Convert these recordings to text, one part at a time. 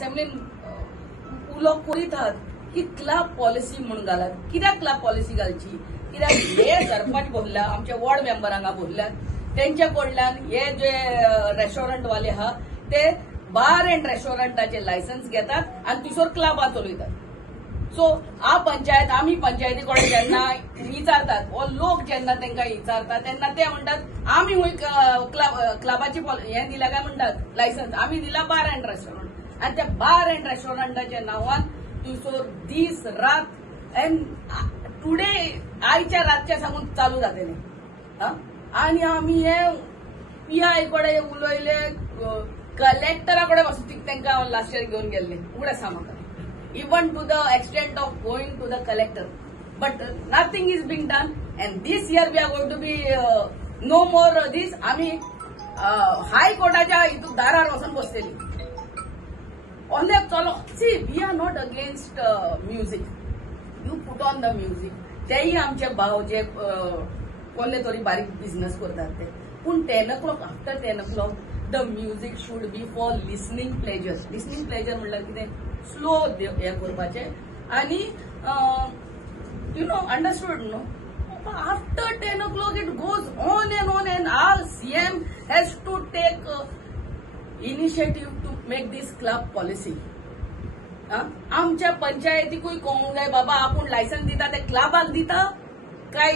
असेंब्लीन उलो करीत आहात की क्लब पॉलिसी म्हणून घालात. कित्याक क्लब पॉलिसी घालची? कित्याक हे सरपंच बोलल्या, आमच्या वॉर्ड मेंबरांक बोलल्यात, त्यांच्या कडल्यान हे जे रेस्टॉरंट वाले आहा ते बार एंड रेस्टॉरंटाचे लायसन्स घेतात आणि तिसोर क्लबां चलयतात. सो आमी पंचायती कडेन जेन्ना विचारतात वा लोक जेन्ना तांकां विचारतात तेन्ना ते म्हणटात आमी क्लबाची हे दिल्या काय म्हणटात लायसन्स आमी दिला बार एंड रेस्टॉरंट. आणि त्या बार एंड रेस्टॉरंटाच्या नावान तुसोर दीस रात एंड टुडे आयच्या रातच्या सांगून चालू जातले. आणि आमी हे पीआय कडेन उलयले, कलेक्टरा कडेन वचून तांकां लास्ट इयर घेवन गेल्ले उगडे सामका, even to the extent of going to the collector, but nothing is being done. And this year we are going to be no more this. आम्ही हाय कोर्टाच्या इथून दारार वचून बसलेली. Only चलो, see, we are not against music. You put on the music. तेही आमचे भाव जे कोणले तरी बारीक बिझनेस करतात ते. पण 10 o'clock, after 10 o'clock, the music should be for listening pleasure. Listening pleasure म्हणल्यार कितें? स्लो हे करपाचे. आणि you know understood no. After 10 o'clock it goes on and our CM has to take initiative to make this club policy. आमच्या पंचायतीकूय कळूंक जाय बाबा आपूण लायसन्स दिता ते क्लबाक दिता काय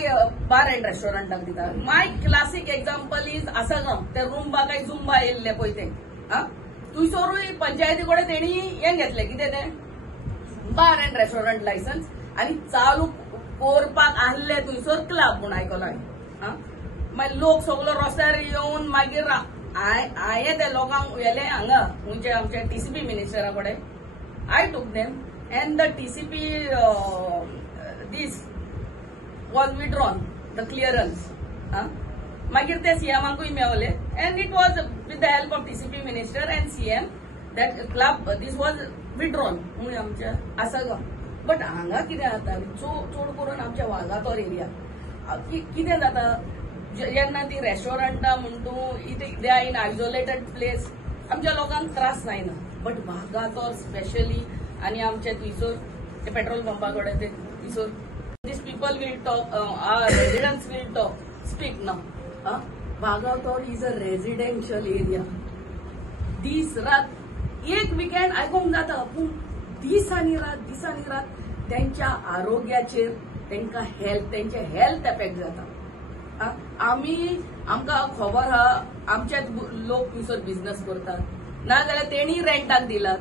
बार एंड रेस्टॉरंटाक दिता. माय क्लासिक एक्झाम्पल इज आसगांव, ते रुंबा काय झुंबा येयल्ले पळय ते. थंयसरूय पंचायती कडेन तेणी हें घेतलें कितें तें बार एंड रेस्टॉरंट लायसन्स आनी चालू करपाक आहले थंयसर क्लब म्हूण आयकलो हांवें. मागीर लोक सगळो रस्त्यार येवन मागीर हांवें ते लोकांक व्हेले हांगा म्हणजे आमच्या टीसीपी मिनिस्टरा कडेन. I took them and the TCP this was withdrawn the clearance. मागीर ते सीएमाकूय मेवले and it was with the help of TCP minister and CM that club this was withdrawn म्हणून आमच्या आसगांव. बट हांगा कितें जाता चड करून आमच्या वागातोर एरिया कितें जाता जेन्ना ती रेस्टॉरंटां म्हण तूं they are in isolated place आमच्या लोकांक त्रास जायना. बट वागातोर स्पेशली आनी आमचे थंयसर ते पेट्रोल पंपा कडेन ते थंयसर this people will talk, our residents will talk, speak now. Vagator is a residential area. This रात एक विकेंड आयकूंक जाता पूण दिसांनी रात त्यांच्या आरोग्याचेर तेंचे हेल्थ इफेक्ट जाता. आमकां खबर आहा आमचेच लोक थंयसर बिझनेस करतात, नाजाल्यार तेणी रेंटाक दिलात,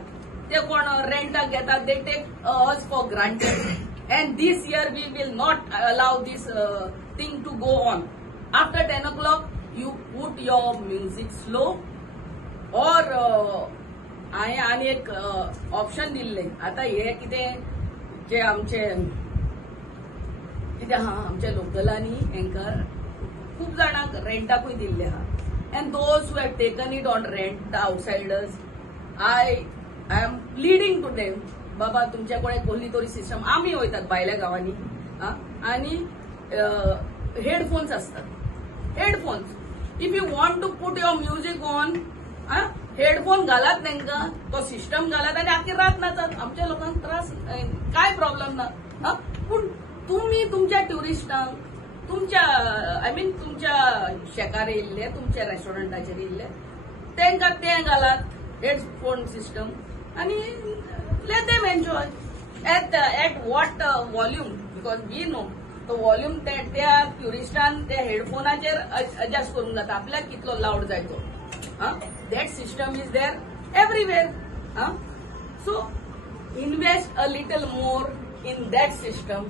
ते कोण रेंटाक घेतात they take us for granted. And this year we will not allow this thing to go on. After 10 o'clock you put your music slow or हांवें आनी एक ऑप्शन दिल्लें. आतां हे कितें जे आमचे कितें आहा आमच्या लोकलांनी हांकां खूब जाणांक रेंटाकूय दिल्ले आहा. And those who have taken it on rent the outsiders I am pleading to them बाबा तुमच्या कडेन कसली तरी सिस्टम. आमी वयतात भायल्या गांवांनी आनी हेडफोन्स असतात. Headphones if you want to put your music on headphone घालात तांकां, तो सिस्टम घालात आनी आख्खी रात नाचात. आमच्या लोकांक त्रास काय प्रॉब्लेम ना. पूण तुमी तुमच्या ट्युरिस्टांक तुमच्या शेकार येयल्ले तुमच्या रेस्टॉरंटाचेर येयल्ले तांकां ते घालात हेडफोन सिस्टम आनी let them enjoy at what volume because we know तो व्हॉल्यूम त्या ट्युरिस्टान त्या हेडफोनाचेर एडजस्ट करूंक जाता आपल्याक कितलो लावड जाय तो. That system is there everywhere. So invest a little more in that system.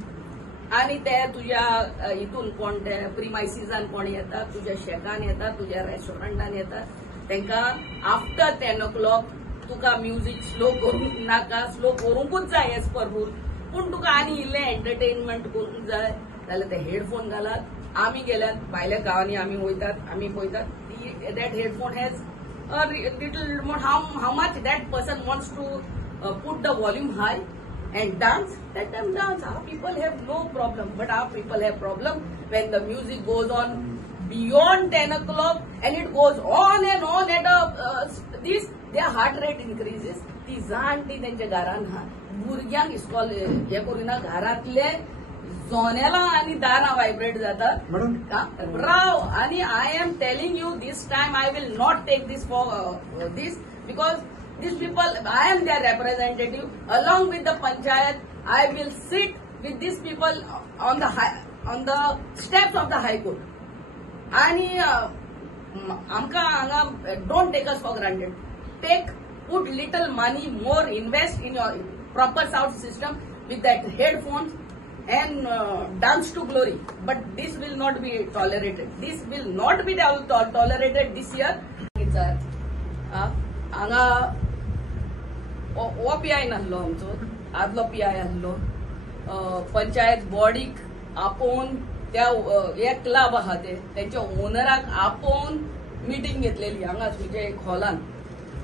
आणि ते तुझ्या हितून कोण ते प्रिमायसिसान कोण येतात, तुझ्या शेकान येतात, तुझ्या रेस्टॉरंटान येतात, तांकां आफ्टर 10 o'clock तुका म्युझिक स्लो करूंक नाका. स्लो करूंकूच जाय एज पर रूल. पूण तुका आनी इल्लें एंटरटेनमेंट करूंक जाय जाल्यार ते हेडफोन घालात. आमी गेल्यात भायल्या गांवांनी आमी वयतात आमी पळयतात that headphone has a little more how much that person wants to put the volume high and dance, let them dance. Our people have no problem, but our people have problem when the music goes on beyond 10 o'clock and it goes on and on at their heart rate increases. ती जाणटी त्यांच्या घरान हा भुरग्यांक इस्कॉल हे करिना घरातले जोनेला आणि दारां व्हायब्रेट जातात राव आणि I am telling you this time I will not take this for this because these people, I am their representative. Along with the panchayat, I will sit with these people on the steps of the High Court. And amka anga don't take us for granted. Put little money more, invest in your proper sound system with that headphones and dance to glory. But this will not be tolerated. This will not be tolerated this year. हांगा हो PI नासलो आमचो आदलो PI आसलो पंचायत बॉडीक आपोवन त्या हे club आहा तेंच्या ओनराक आपोवन मिटींग घेतलेली हांगाच म्हणजे एक हॉलान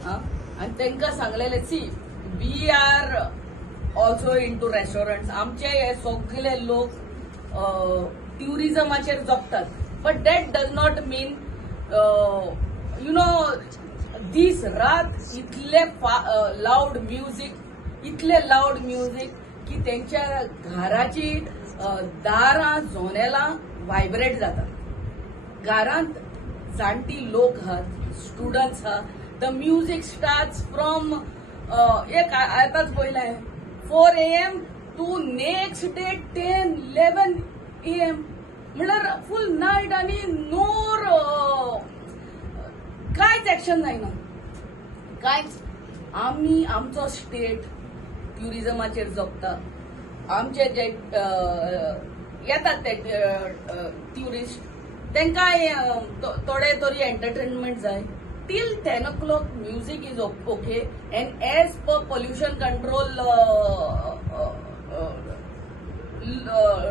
आनी तांकां सांगलेले see we are also into restaurants आमचे हे सगळे लोक ट्युरिझमाचेर जगतात but that does not mean you know this रात इतले लाऊड म्युझिक की त्यांच्या घराची दारां जोनेला व्हायब्रेट जातात घरांत जाणटी लोक आहात स्टुडंट्स आहात द म्युझिक स्टार्ट्स फ्रॉम एक आताच पळयलें 4 AM to next day 10-11 AM म्हणल्यार फुल नाईट आणि नोर कांयच एक्शन जायना कांयच आमी आमचो स्टेट ट्युरिझमाचेर जगता आमचे जे येतात ते ट्युरिस्ट तांकां थोडे तरी एंटरटेनमेंट जाय till 10 o'clock music is okay and as per pollution control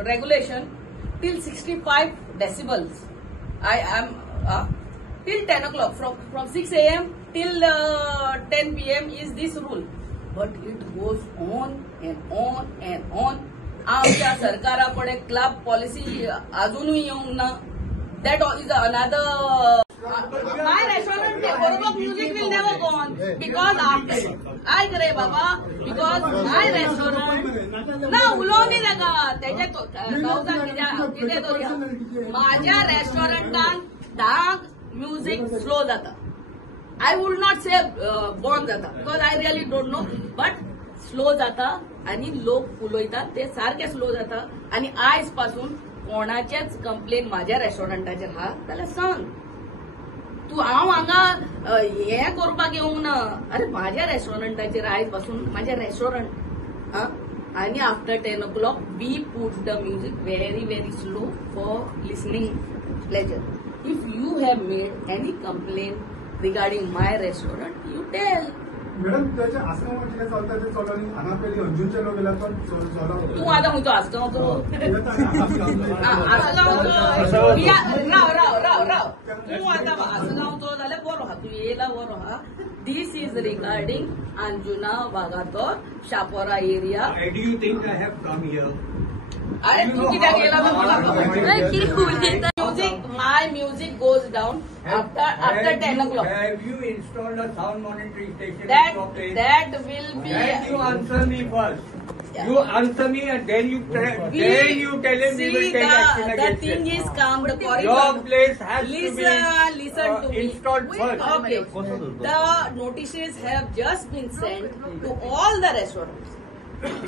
regulation till 65 decibels I am till 10 o'clock from 6 AM till 10 PM is this rule but it goes on and on and on आमच्या सरकाराकडे club policy अजूनही येऊन ना that is another my restaurant music will never go on because after I agree baba because my restaurant ना उलोवणी नाका त्याच्या गावचा कितें तरी माझ्या रेस्टॉरंटान डार्क म्युझिक स्लो जाता I would not say बंद जाता because I really don't know but slow जाता आणि लोक उलयतात ते सारखे स्लो जाता आणि आयज पासून कोणाचेच कंप्लेन माझ्या रेस्टॉरंटाचेर हा जाल्यार सांग तू हांव हांगा हे करपाक येवंक ना अरे माझ्या रेस्टॉरंटाचेर आयज पासून माझे रेस्टॉरंट आणि after 10 o'clock we put the music very very slow for listening pleasure if you have made any complain regarding my restaurant you tell madam त्याच्या आसगांवाचे काय चालतात ते चला आणि अनापेली अंजुनच्या लोक गेला पण तू आता म्हणतो आसगांवचो राव तू आता आसगांवचो जाल्यार बरो हा तू येयला बरो हा this is regarding Anjuna Vagator Chapora area do you think I have come here अरे तू कित्याक येयला my music goes down after 10 o'clock. Have you installed a sound monitoring station? That will be. And you answer me first. Yeah. You answer me and then you tell him we will take action against the thing it. is calm. The corridor. Your place has listen to be installed first. Okay. The notices have just been sent to all the restaurants.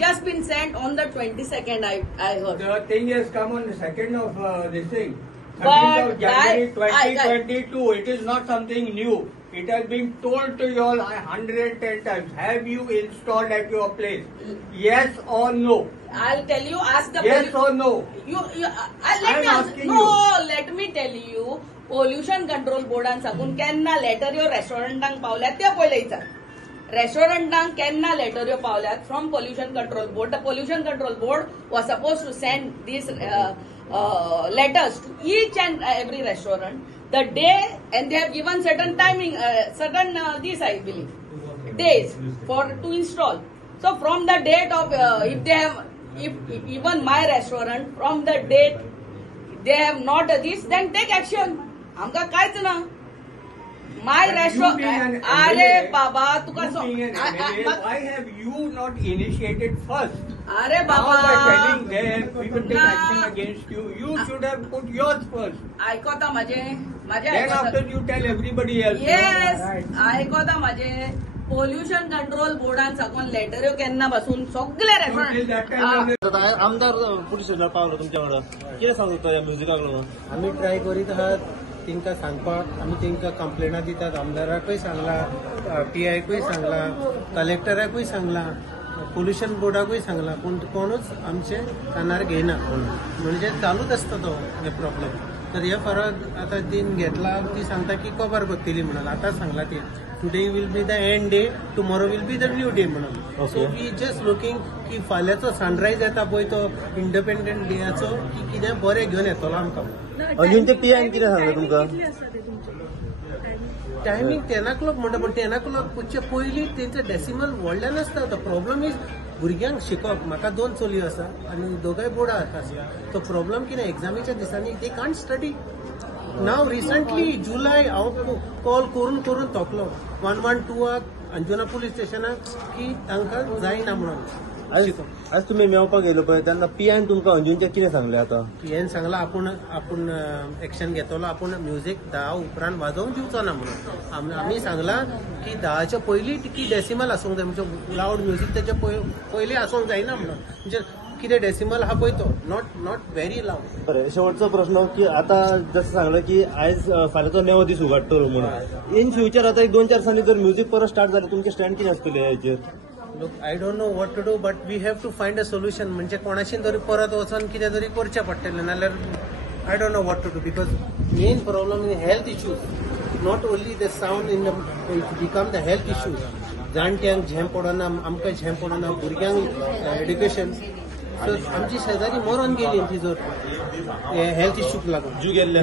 Just been sent on the 22nd. I heard. The thing has come on the 2nd of this thing. But 30th of January 2022. It is not something new. It has been told to you all 110 times. Have you installed at your place? Yes or no? I'll tell you. Ask the yes or no? Let me tell you. Pollution Control Board सांगून केन्ना letter यो रेस्टॉरंटांक पावल्यात ते पयले विचार रेस्टॉरंटांक केन्ना letter यो पावल्यात from Pollution Control Board. The Pollution Control Board was supposed to send these letters to each and every restaurant the day and they have given certain timing this I believe days to install. So from the date of if even my restaurant from the date they have not this then take action. आमका कायच ना माय You restaurant being an अरे MLA, बाबा तुका you being an MLA, why have you not initiated first? अरे Now बाबा by telling them we will take ना. action against you, you should have put yours first. ऐकता माझे Then after you tell everybody else. Yes Right. ऐकता माझे pollution control बोर्डान साकून लेटऱ्यो केन्ना पासून सगळे Until that time, रेफरंस आता आमदार पुलीस स्टेशनार पावलो तुमच्या वांगडा कितें सांगता ह्या म्युझिकाक लागून आमी ट्राय करीत आहात तांकां सांगपाक आमी तांकां कंप्लेनां दितात आमदाराकूय सांगला PIकूय सांगला कलेक्टराकूय सांगला पोल्युशन बोर्डाकूय सांगला पूण कोणूच आमचे कानार घेयना कोण म्हणजे चालूच आसता तो हे प्रॉब्लेम तर हे फरक आतां तीन घेतला ती सांगता की कवर करतली म्हणून आतां सांगला ती today will be the end day tomorrow will be the new day म्हणून सो वी जस्ट लुकींग की फाल्यांचो सनरायज येता पळय तो इंडिपेंडंट डेयाचो की कितें बरें घेवन येतलो आमकां अंजून ते PI कितें सांगलें तुमकां टायमींग 10 o'clock म्हणटा पण 10 o'clock पयलीं तेंचे डेसिमल व्हडल्यान आसता तो प्रॉब्लम इज भुरग्यांक शिकप म्हाका 2 चलयो आसा आनी दोगांय बोर्डार आसा तो प्रॉब्लम कितें एग्जामीच्या दिसांनी they can't study now recently July हांव कॉल करून करून थकलो 112 अंजुना पुलीस स्टेशनाक की तांकां जायना म्हणून आज तुम्ही मेळपाक गेलो पळय तेन्ना PI तुमकां अंजूनचें कितें सांगलें आतां हें सांगला आपूण एक्शन घेतलो आपूण म्युझिक 10 उपरांत वाजोवंक दिवचो ना म्हणून आमी सांगला की 10च्या पयलीं की डेसिमल आसूंक जाय म्हणजे लावड म्युझिक तेच्या पयलीं आसूंक जायना म्हणून म्हणजे कितें डेसिमल आहा पळय तो नॉट व्हेरी लावड बरें शेवटचो प्रश्न की आता जसं सांगलं की आयज फाल्यांचो नेवो दीस उगडटलो म्हणून इन फ्युचर आता 2-4 दिसांनी जर म्युझिक परत स्टार्ट जालें तुमचें स्टँड कितें आसतलें हेचेर Look, I don't know what to do, but we have to find a solution. म्हणजे कोणाशीन तरी परत वचून कितें तरी करचें पडटलें नाल्यार I don't know what to do because main problem is health issues. Not only the sound in the it become the health issues. जाणट्यांक झेम पडना आमकां झेम पडना भुरग्यांक एड्युकेशन सो आमची शेजारी मरून गेली ती जर हेल्थ इश्यूक लागून जीव गेल्ले